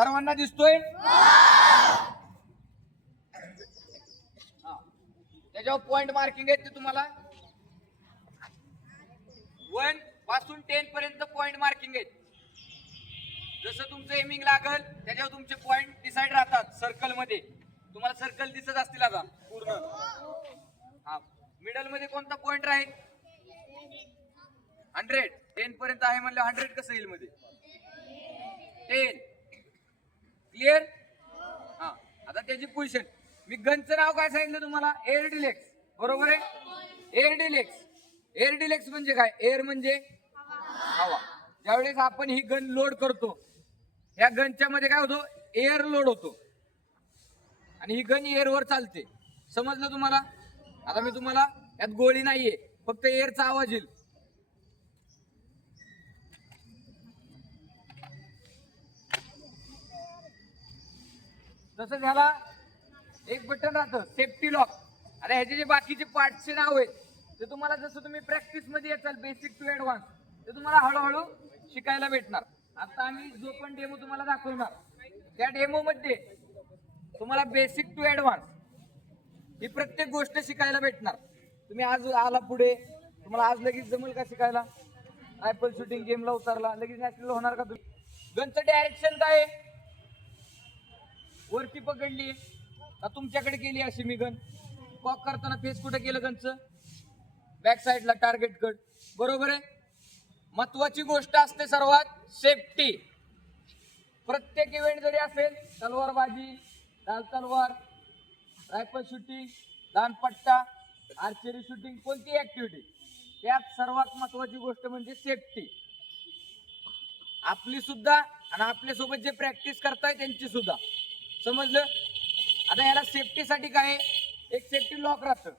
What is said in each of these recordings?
सर्वांना दिसतोय? त्याच्यावर पॉइंट मार्किंग आहे ते तुम्हाला 1 पासून 10 पर्यंत पॉइंट मार्किंग आहे. जसं तुमचं एमिंग लागल त्याच्यावर तुमचे पॉइंट डिसाइड राहतात. सर्कल मध्ये तुम्हाला सर्कल दिसत असतील आता पूर्ण. हा, मिडल मध्ये कोणता पॉइंट राहील? 100. 10 पर्यंत आहे म्हणलं 100 कसं येईल मध्ये? 10. क्लिअर? हा, आता त्याची पोझिशन मी गनचं नाव काय सांगितलं तुम्हाला? Air deluxe. बरोबर आहे? Air deluxe. एअर डिलेक्स म्हणजे काय? एअर म्हणजे हवा. ज्यावेळेस आपण ही गन लोड करतो या गनच्या मध्ये काय होतो? एअर लोड होतो आणि ही गन एअरवर चालते. समजलं तुम्हाला? आता मी तुम्हाला यात गोळी नाहीये, फक्त एअरचा आवाज येईल. तसं झाला एक बटन राहतं सेफ्टी लॉक. आता ह्याचे जे बाकीचे पार्टचे नाव आहेत ते तुम्हाला जसं तुम्ही प्रॅक्टिस मध्ये येताल बेसिक टू ऍडव्हान्स ते तुम्हाला हळूहळू शिकायला भेटणार. आता आम्ही जो पण डेमो तुम्हाला दाखवणार त्या डेमो मध्ये तुम्हाला बेसिक टू ऍडव्हान्स ही प्रत्येक गोष्ट शिकायला भेटणार. तुम्ही आज आला पुढे, तुम्हाला आज लगेच जमेल का शिकायला? रायफल शूटिंग गेमला उतरला लगेच नॅशनल होणार का तुम्ही? गनचं डायरेक्शन काय आहे? वरती पकडली का तुमच्याकडे केली अशी मी गन. कॉक करताना फेस कुठे केलं गनचं? बॅक साईडला टार्गेट कट. बरोबर आहे? महत्वाची गोष्ट असते सर्वात सेफ्टी. प्रत्येक इव्हेंट जरी असेल तलवारबाजी, डाल तलवार, रायफल शूटिंग, दानपट्टा, आर्चरी शूटिंग, कोणती ऍक्टिव्हिटी त्यात सर्वात महत्वाची गोष्ट म्हणजे सेफ्टी. आपली सुद्धा आणि आपल्यासोबत जे प्रॅक्टिस करताय त्यांची सुद्धा. समजलं? आता याला सेफ्टीसाठी काय? एक सेफ्टी लॉक राहतं.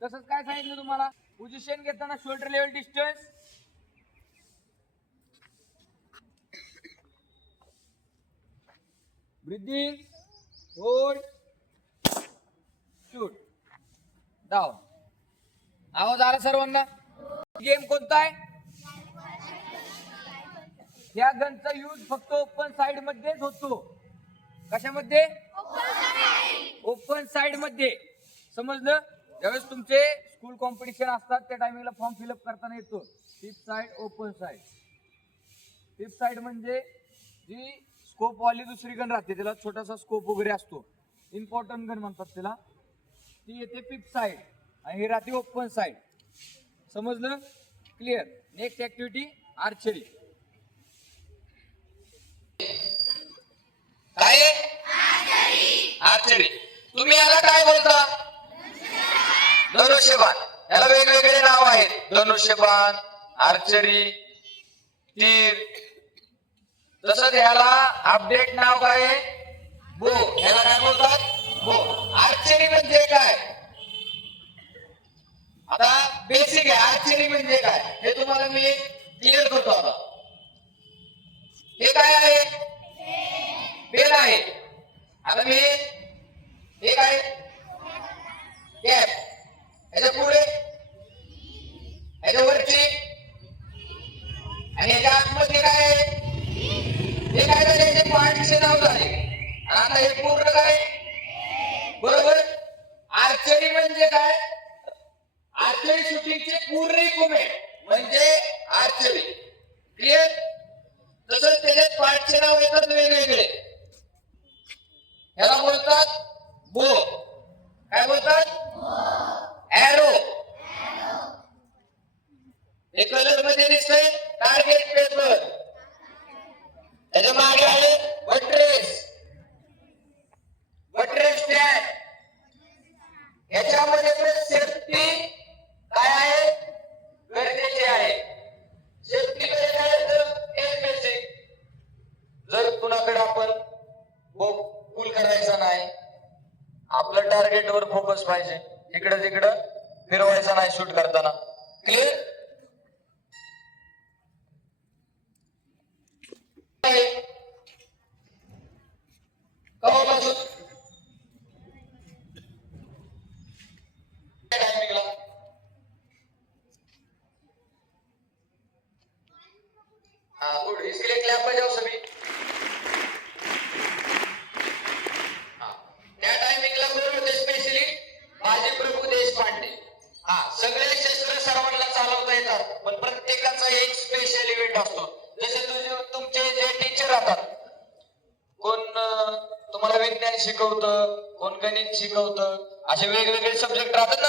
तसंच काय सांगितलं तुम्हाला? पोझिशन घेताना shoulder level distance, breathing, hold, shoot, down. आवाज आला सर्वांना? गेम कोणता आहे? या गनचा यूज फक्त ओपन साइड मध्येच होतो. कशामध्ये? ओपन साइड मध्ये. समजलं? ज्यावेळेस तुमचे स्कूल कॉम्पिटिशन असतात त्या टायमिंगला फॉर्म फिलअप करताना येतो fifth side, open side. Fifth side म्हणजे जी स्कोप वाली दुसरी गन राहते, त्याला छोटासा स्कोप वगैरे असतो, इम्पॉर्टंट गन म्हणतात त्याला, ती येते फिफ्थ साइड आणि ही राहते ओपन साइड. समजलं? क्लिअर? Next activity archery. काय? आर्चरी. तुम्ही याला काय बोलता? धनुष्यबाण. याला वेगवेगळे नाव आहेत. धनुष्यबाण, आर्चरी, तीर. तसंच याला अपडेट नाव काय आहे? बो. याला काय बोलतात? बो. आर्चरी म्हणजे काय? आता बेसिक आहे आर्चरी म्हणजे काय हे तुम्हाला मी क्लिअर करतो. आता हे काय आहे? पेन आहे. आता मी हे काय? कॅप. याच्या पुढे, याच्या वरची आणि याच्या आतमध्ये काय आहे? हे काय झाले? याचे पार्टचे नाव झाले. आता हे पूर्ण काय? बरोबर. आर्चरी म्हणजे काय? आर्चरी शूटिंगचे पूर्ण इक्विपमेंट म्हणजे आर्चरी. क्लिअर? तसंच त्याच्यात पार्टचे नाव येतात वेगवेगळे. ह्याला बोलतात बो. काय बोलतात? एरो. हे कलर मध्ये दिसतंय टार्गेट पेपर. त्याच्या मागे आहे बट्रेस, बट्रेस टॅग. याच्यामध्ये पण सेफ्टी काय आहे? गरजेची आहे. सेफ्टी मध्ये काय येतं? एक बेसिक. जर कुणाकडे आपण फुल करायचा नाही, आपलं टार्गेट वर फोकस पाहिजे, इकडं तिकडं फिरवायचा नाही शूट करताना. क्लिअर? कवापासून गुड. इसके लिए क्लैप बजाओ सभी. तुम्हाला विज्ञान शिकवतं, कोण गणित शिकवतं, असे वेगवेगळे सब्जेक्ट राहतात ना